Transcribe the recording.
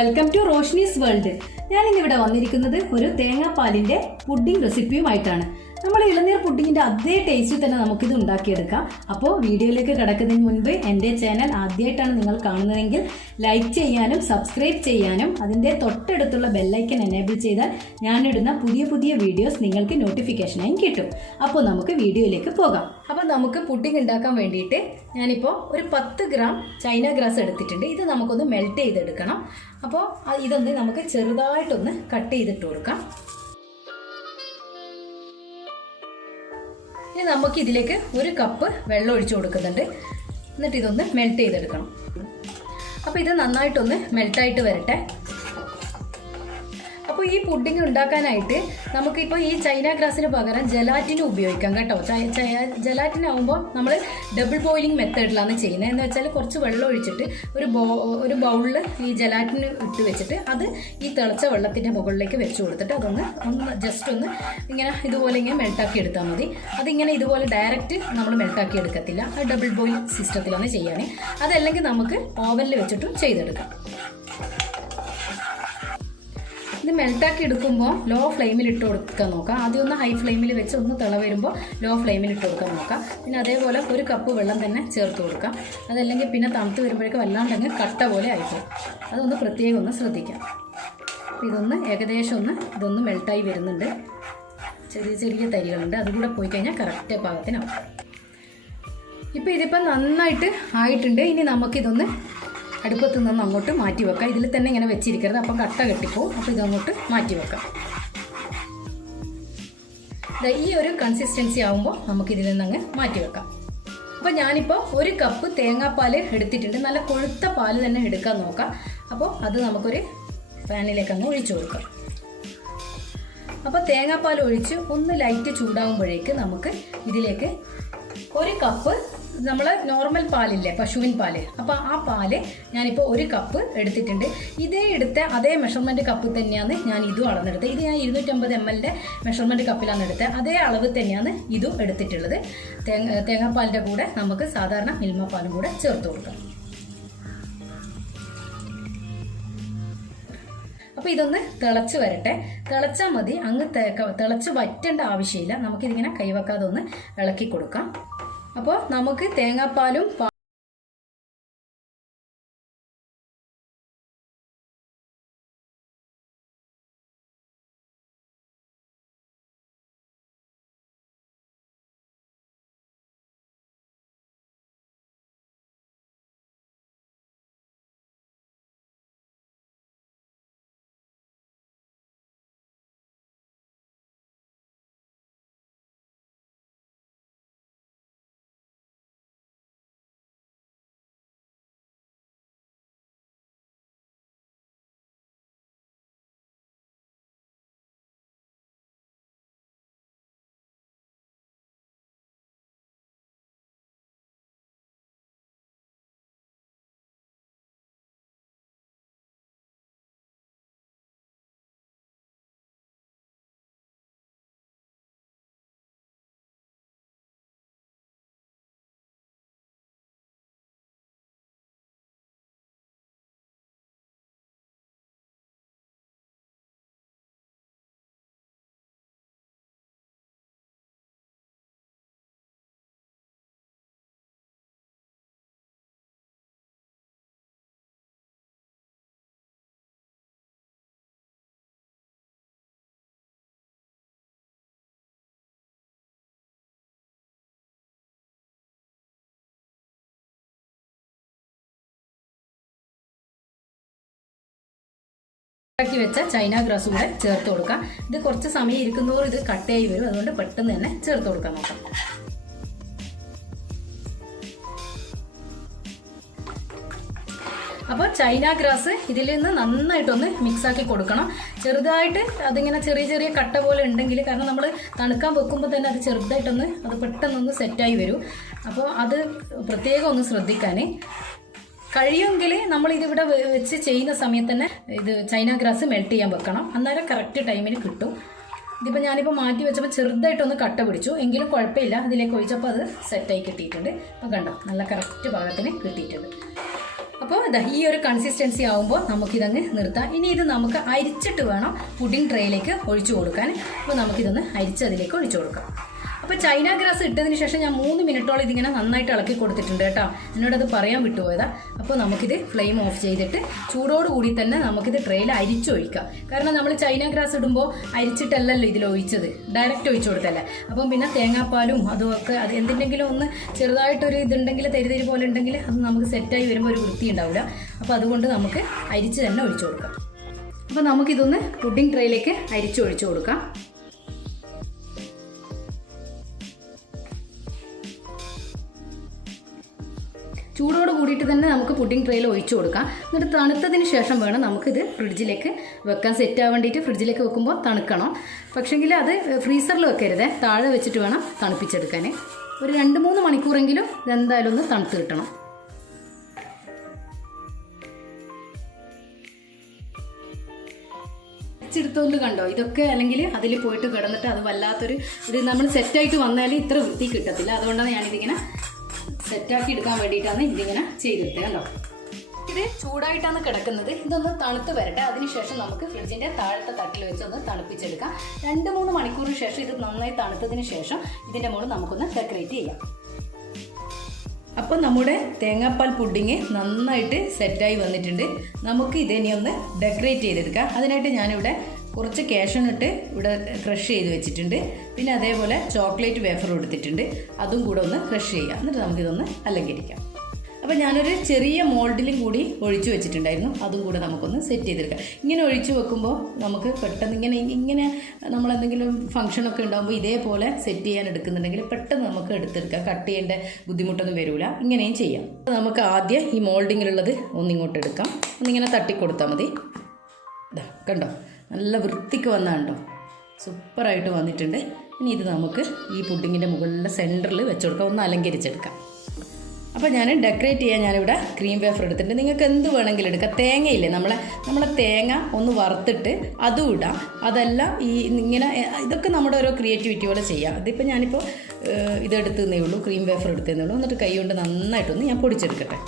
Welcome to Roshni's world. ഞാനിന്നിവിടെ വന്നിരിക്കുന്നത് ഒരു തേങ്ങാപ്പാലിന്റെ പുഡിംഗ് റെസിപ്പിയുമായിട്ടാണ്. നമ്മൾ ഇളനീർ പുഡിങ്ങിന്റെ അതേ ടേസ്റ്റിൽ തന്നെ നമുക്കിത് ഉണ്ടാക്കിയെടുക്കാം. അപ്പോൾ വീഡിയോയിലേക്ക് കിടക്കുന്നതിന് മുൻപ് എൻ്റെ ചാനൽ ആദ്യമായിട്ടാണ് നിങ്ങൾ കാണുന്നതെങ്കിൽ ലൈക്ക് ചെയ്യാനും സബ്സ്ക്രൈബ് ചെയ്യാനും അതിൻ്റെ തൊട്ടടുത്തുള്ള ബെല്ലൈക്കൻ എനേബിൾ ചെയ്താൽ ഞാനിടുന്ന പുതിയ പുതിയ വീഡിയോസ് നിങ്ങൾക്ക് നോട്ടിഫിക്കേഷനായി കിട്ടും. അപ്പോൾ നമുക്ക് വീഡിയോയിലേക്ക് പോകാം. അപ്പോൾ നമുക്ക് പുഡിംഗ് ഉണ്ടാക്കാൻ വേണ്ടിയിട്ട് ഞാനിപ്പോൾ ഒരു 10 ഗ്രാം ചൈന ഗ്രാസ് എടുത്തിട്ടുണ്ട്. ഇത് നമുക്കൊന്ന് മെൽറ്റ് ചെയ്തെടുക്കണം. അപ്പോൾ ഇതൊന്ന് നമുക്ക് ചെറുതായിട്ടൊന്ന് കട്ട് ചെയ്തിട്ട് കൊടുക്കാം. ഇനി നമുക്ക് ഇതിലേക്ക് 1 കപ്പ് വെള്ളം ഒഴിച്ചു കൊടുക്കുന്നുണ്ട്. എന്നിട്ട് ഇതൊന്ന് മെൽറ്റ് ചെയ്തെടുക്കണം. അപ്പോൾ ഇത് നന്നായിട്ടൊന്ന് മെൽറ്റായിട്ട് വരട്ടെ. അപ്പോൾ ഈ പുഡിംഗ് ഉണ്ടാക്കാനായിട്ട് നമുക്കിപ്പോൾ ഈ ചൈന ഗ്രാസിന് പകരം ജലാറ്റിന് ഉപയോഗിക്കാം കേട്ടോ. ജലാറ്റിൻ ആകുമ്പോൾ നമ്മൾ ഡബിൾ ബോയിലിംഗ് മെത്തേഡിലാണ് ചെയ്യുന്നത്. എന്ന് വെച്ചാൽ കുറച്ച് വെള്ളം ഒഴിച്ചിട്ട് ഒരു ബൗളിൽ ഈ ജലാറ്റിന് ഇട്ട് വെച്ചിട്ട് അത് ഈ തിളച്ച വെള്ളത്തിൻ്റെ മുകളിലേക്ക് വെച്ച് കൊടുത്തിട്ട് അതൊന്ന് ജസ്റ്റ് ഒന്ന് ഇങ്ങനെ ഇതുപോലെ ഇങ്ങനെ മെൽട്ടാക്കി എടുത്താൽ മതി. അതിങ്ങനെ ഇതുപോലെ ഡയറക്റ്റ് നമ്മൾ മെൽട്ടാക്കി എടുക്കത്തില്ല. അത് ഡബിൾ ബോയിൽ സിസ്റ്റത്തിലാണ് ചെയ്യാൻ. അതല്ലെങ്കിൽ നമുക്ക് ഓവനിൽ വെച്ചിട്ടും ചെയ്തെടുക്കാം. ഇത് മെൽറ്റാക്കി എടുക്കുമ്പോൾ ലോ ഫ്ലെയിമിൽ ഇട്ട് കൊടുക്കാൻ നോക്കാം. ആദ്യം ഒന്ന് ഹൈ ഫ്ലെയിമിൽ വെച്ച് ഒന്ന് തിള വരുമ്പോൾ ലോ ഫ്ലെയിമിൽ ഇട്ട് കൊടുക്കാൻ നോക്കാം. പിന്നെ അതേപോലെ 1 കപ്പ് വെള്ളം തന്നെ ചേർത്ത് കൊടുക്കാം. അതല്ലെങ്കിൽ പിന്നെ തണുത്ത് വരുമ്പോഴേക്കും വല്ലാണ്ടങ്ങ് കട്ട പോലെ ആയിപ്പോകും. അതൊന്ന് പ്രത്യേകം ഒന്ന് ശ്രദ്ധിക്കാം. ഇതൊന്ന് ഏകദേശം ഇതൊന്ന് മെൽട്ടായി വരുന്നുണ്ട്. ചെറിയ ചെറിയ തരികളുണ്ട്. അതുകൂടെ പോയി കഴിഞ്ഞാൽ കറക്റ്റ് പാകത്തിനാവും. ഇപ്പോൾ ഇതിപ്പോൾ നന്നായിട്ട് ആയിട്ടുണ്ട്. ഇനി നമുക്കിതൊന്ന് അടുപ്പത്ത് നിന്ന് അങ്ങോട്ട് മാറ്റി വെക്കാം. ഇതിൽ തന്നെ ഇങ്ങനെ വെച്ചിരിക്കരുത്, അപ്പം കട്ട കെട്ടിപ്പോവും. അപ്പോൾ ഇതങ്ങോട്ട് മാറ്റി വെക്കാം. ഈ ഒരു കൺസിസ്റ്റൻസി ആകുമ്പോൾ നമുക്കിതിൽ നിന്നങ്ങ് മാറ്റി വെക്കാം. അപ്പോൾ ഞാനിപ്പോൾ 1 കപ്പ് തേങ്ങാപ്പാൽ എടുത്തിട്ടുണ്ട്. നല്ല കൊഴുത്ത പാൽ തന്നെ എടുക്കാൻ നോക്കാം. അപ്പോൾ അത് നമുക്കൊരു പാനിലേക്ക് അങ്ങ് ഒഴിച്ചു കൊടുക്കാം. അപ്പോൾ തേങ്ങാപ്പാൽ ഒഴിച്ച് ഒന്ന് ലൈറ്റ് ചൂടാകുമ്പോഴേക്ക് നമുക്ക് ഇതിലേക്ക് 1 കപ്പ് നമ്മൾ നോർമൽ പാലില്ലേ, പശുവിൻ പാല്, അപ്പോൾ ആ പാല് ഞാനിപ്പോൾ 1 കപ്പ് എടുത്തിട്ടുണ്ട്. അതേ മെഷർമെൻറ്റ് കപ്പ് തന്നെയാണ് ഞാൻ ഇതും അളന്നെടുത്തത്. ഇത് ഞാൻ 250 ml മെഷർമെൻറ്റ് കപ്പിലാണ് എടുത്തത്. അതേ അളവ് തന്നെയാണ് ഇതും എടുത്തിട്ടുള്ളത്. തേങ്ങാപ്പാലിൻ്റെ കൂടെ നമുക്ക് സാധാരണ മിൽമ പാലും കൂടെ ചേർത്ത് കൊടുക്കാം. അപ്പോൾ ഇതൊന്ന് തിളച്ച് വരട്ടെ. തിളച്ചാൽ മതി, അങ്ങ് തിളച്ച് വറ്റേണ്ട ആവശ്യമില്ല. നമുക്കിതിങ്ങനെ കൈവെക്കാതെ ഒന്ന് ഇളക്കി കൊടുക്കാം. അപ്പോൾ നമുക്ക് തേങ്ങാപ്പാലും ാക്കി വെച്ച ചൈന ഗ്രാസ് കൂടെ ചേർത്ത് കൊടുക്കാം. ഇത് കുറച്ച് സമയം ഇരിക്കുന്നതോറും ഇത് കട്ടയായി വരും. അതുകൊണ്ട് പെട്ടെന്ന് തന്നെ ചേർത്ത് കൊടുക്കാൻ നോക്കാം. അപ്പോൾ ചൈന ഗ്രാസ് ഇതിൽ നിന്ന് നന്നായിട്ടൊന്ന് മിക്സാക്കി കൊടുക്കണം. ചെറുതായിട്ട് അതിങ്ങനെ ചെറിയ ചെറിയ കട്ട പോലെ ഉണ്ടെങ്കിൽ, കാരണം നമ്മൾ തണുക്കാൻ വെക്കുമ്പോൾ തന്നെ അത് ചെറുതായിട്ടൊന്ന് അത് പെട്ടെന്നൊന്ന് സെറ്റായി വരും. അപ്പോൾ അത് പ്രത്യേകം ഒന്ന് ശ്രദ്ധിക്കാൻ. കഴിയുമെങ്കിൽ നമ്മൾ ഇതിവിടെ വെച്ച് ചെയ്യുന്ന സമയത്ത് തന്നെ ഇത് ചൈന ഗ്രാസ് മെൽറ്റ് ചെയ്യാൻ വെക്കണം. അന്നേരം കറക്റ്റ് ടൈമിന് കിട്ടും. ഇതിപ്പോൾ ഞാനിപ്പോൾ മാറ്റി വെച്ചപ്പോൾ ചെറുതായിട്ടൊന്ന് കട്ട പിടിച്ചു, എങ്കിലും കുഴപ്പമില്ല. അതിലേക്ക് ഒഴിച്ചപ്പോൾ അത് സെറ്റായി കിട്ടിയിട്ടുണ്ട്. അപ്പോൾ കണ്ടോ, നല്ല കറക്റ്റ് പാകത്തിന് കിട്ടിയിട്ടുണ്ട്. അപ്പോൾ ഈ ഒരു കൺസിസ്റ്റൻസി ആകുമ്പോൾ നമുക്കിതങ്ങ് നിർത്താം. ഇനി ഇത് നമുക്ക് അരിച്ചിട്ട് വേണം പുഡിംഗ് ട്രേയിലേക്ക് ഒഴിച്ചു കൊടുക്കാൻ. അപ്പോൾ നമുക്കിതൊന്ന് അരിച്ച് അതിലേക്ക് ഒഴിച്ചു കൊടുക്കാം. അപ്പോൾ ചൈന ഗ്രാസ് ഇട്ടതിന് ശേഷം ഞാൻ 3 മിനിറ്റോളം ഇതിങ്ങനെ നന്നായിട്ട് ഇളക്കി കൊടുത്തിട്ടുണ്ട് കേട്ടോ. എന്നോടത് പറയാൻ വിട്ടുപോയതാ. അപ്പോൾ നമുക്കിത് ഫ്ലെയിം ഓഫ് ചെയ്തിട്ട് ചൂടോടുകൂടി തന്നെ നമുക്കിത് ട്രേയിൽ അരിച്ചൊഴിക്കാം. കാരണം നമ്മൾ ചൈന ഗ്രാസ് ഇടുമ്പോൾ അരിച്ചിട്ടല്ലല്ലോ ഇതിൽ ഒഴിച്ചത്, ഡയറക്റ്റ് ഒഴിച്ചു കൊടുത്തല്ലേ. അപ്പം പിന്നെ തേങ്ങാപ്പാലും അതുമൊക്കെ അത് എന്തിൻ്റെങ്കിലും ഒന്ന് ചെറുതായിട്ടൊരു ഇതുണ്ടെങ്കിൽ തരി പോലെ ഉണ്ടെങ്കിൽ അത് നമുക്ക് സെറ്റായി വരുമ്പോൾ ഒരു വൃത്തി ഉണ്ടാവില്ല. അപ്പോൾ അതുകൊണ്ട് നമുക്ക് അരിച്ച് തന്നെ ഒഴിച്ചു കൊടുക്കാം. അപ്പോൾ നമുക്കിതൊന്ന് പുഡിംഗ് ട്രേയിലേക്ക് അരിച്ചൊഴിച്ചു കൊടുക്കാം. ചൂടോട് കൂടിയിട്ട് തന്നെ നമുക്ക് പുഡിംഗ് ട്രേയിൽ ഒഴിച്ചു കൊടുക്കാം. എന്നിട്ട് തണുത്തതിന് ശേഷം വേണം നമുക്കിത് ഫ്രിഡ്ജിലേക്ക് വെക്കാൻ. സെറ്റ് ആവാൻ വേണ്ടിയിട്ട് ഫ്രിഡ്ജിലേക്ക് വെക്കുമ്പോൾ തണുക്കണം. പക്ഷേങ്കിൽ അത് ഫ്രീസറിൽ വെക്കരുത്, താഴെ വെച്ചിട്ട് വേണം തണുപ്പിച്ചെടുക്കാൻ. ഒരു 2-3 മണിക്കൂറെങ്കിലും ഇതെന്തായാലും ഒന്ന് തണുത്ത് കിട്ടണം. അരിച്ചെടുത്തോണ്ട് കണ്ടോ, ഇതൊക്കെ അല്ലെങ്കിൽ അതിൽ പോയിട്ട് കിടന്നിട്ട് അത് വല്ലാത്തൊരു ഇത് നമ്മൾ സെറ്റായിട്ട് വന്നാൽ ഇത്ര വൃത്തി കിട്ടത്തില്ല. അതുകൊണ്ടാണ് ഞാനിതിങ്ങനെ സെറ്റാക്കി എടുക്കാൻ വേണ്ടിയിട്ടാണ് ഇതിങ്ങനെ ചെയ്തെടുത്തത്. കണ്ടോ, ഇത് ചൂടായിട്ടാണ് കിടക്കുന്നത്. ഇതൊന്ന് തണുത്ത് വരട്ടെ. അതിനുശേഷം നമുക്ക് ഫ്രിഡ്ജിൻ്റെ താഴത്തെ തട്ടിൽ വെച്ച് ഒന്ന് തണുപ്പിച്ചെടുക്കാം. 2-3 മണിക്കൂറിന് ശേഷം ഇത് നന്നായി തണുത്തതിന് ശേഷം ഇതിൻ്റെ മുകളിൽ നമുക്കൊന്ന് ഡെക്കറേറ്റ് ചെയ്യാം. അപ്പം നമ്മുടെ തേങ്ങാപ്പാൽ പുഡിങ് നന്നായിട്ട് സെറ്റായി വന്നിട്ടുണ്ട്. നമുക്ക് ഇതിനെ ഒന്ന് ഡെക്കറേറ്റ് ചെയ്തെടുക്കാം. അതിനായിട്ട് ഞാനിവിടെ കുറച്ച് കാഷ്യൂനട്ട് ഇവിടെ ക്രഷ് ചെയ്ത് വെച്ചിട്ടുണ്ട്. പിന്നെ അതേപോലെ ചോക്ലേറ്റ് വേഫർ എടുത്തിട്ടുണ്ട്, അതും കൂടെ ഒന്ന് ക്രഷ് ചെയ്യുക. എന്നിട്ട് നമുക്കിതൊന്ന് അലങ്കരിക്കാം. അപ്പോൾ ഞാനൊരു ചെറിയ മോൾഡിലും കൂടി ഒഴിച്ചു വെച്ചിട്ടുണ്ടായിരുന്നു, അതും കൂടെ നമുക്കൊന്ന് സെറ്റ് ചെയ്തെടുക്കാം. ഇങ്ങനെ ഒഴിച്ചു വെക്കുമ്പോൾ നമുക്ക് പെട്ടെന്ന് ഇങ്ങനെ നമ്മളെന്തെങ്കിലും ഫംഗ്ഷനൊക്കെ ഉണ്ടാകുമ്പോൾ ഇതേപോലെ സെറ്റ് ചെയ്യാൻ എടുക്കുന്നുണ്ടെങ്കിൽ പെട്ടെന്ന് നമുക്ക് എടുത്തെടുക്കാം. കട്ട് ചെയ്യേണ്ട ബുദ്ധിമുട്ടൊന്നും വരില്ല. ഇങ്ങനെയും ചെയ്യാം. നമുക്ക് ആദ്യം ഈ മോൾഡിങ്ങിലുള്ളത് ഒന്നിങ്ങോട്ട് എടുക്കാം. ഒന്നിങ്ങനെ തട്ടിക്കൊടുത്താൽ മതി. കണ്ടോ, നല്ല വൃത്തിക്ക് വന്നാണ്ടോ, സൂപ്പറായിട്ട് വന്നിട്ടുണ്ട്. ഇനി ഇത് നമുക്ക് ഈ പുഡിങ്ങിൻ്റെ മുകളിലെ സെൻറ്ററിൽ വെച്ച് കൊടുക്കാം, ഒന്ന് അലങ്കരിച്ചെടുക്കാം. അപ്പോൾ ഞാൻ ഡെക്കറേറ്റ് ചെയ്യാൻ ഞാനിവിടെ ക്രീം വേഫർ എടുത്തിട്ടുണ്ട്. നിങ്ങൾക്ക് എന്ത് വേണമെങ്കിലും എടുക്കാം. തേങ്ങയില്ലേ, നമ്മളെ തേങ്ങ ഒന്ന് വറുത്തിട്ട് അതും ഇടാം. അതല്ല ഇങ്ങനെ ഇതൊക്കെ നമ്മുടെ ഓരോ ക്രിയേറ്റിവിറ്റി പോലെ ചെയ്യാം. ഇതിപ്പോൾ ഞാനിപ്പോൾ ഇതെടുത്തതേ ഉള്ളൂ, ക്രീം വേഫർ എടുത്തതേ ഉള്ളൂ. എന്നിട്ട് കൈ കൊണ്ട് നന്നായിട്ടൊന്ന് ഞാൻ പൊടിച്ചെടുക്കട്ടെ.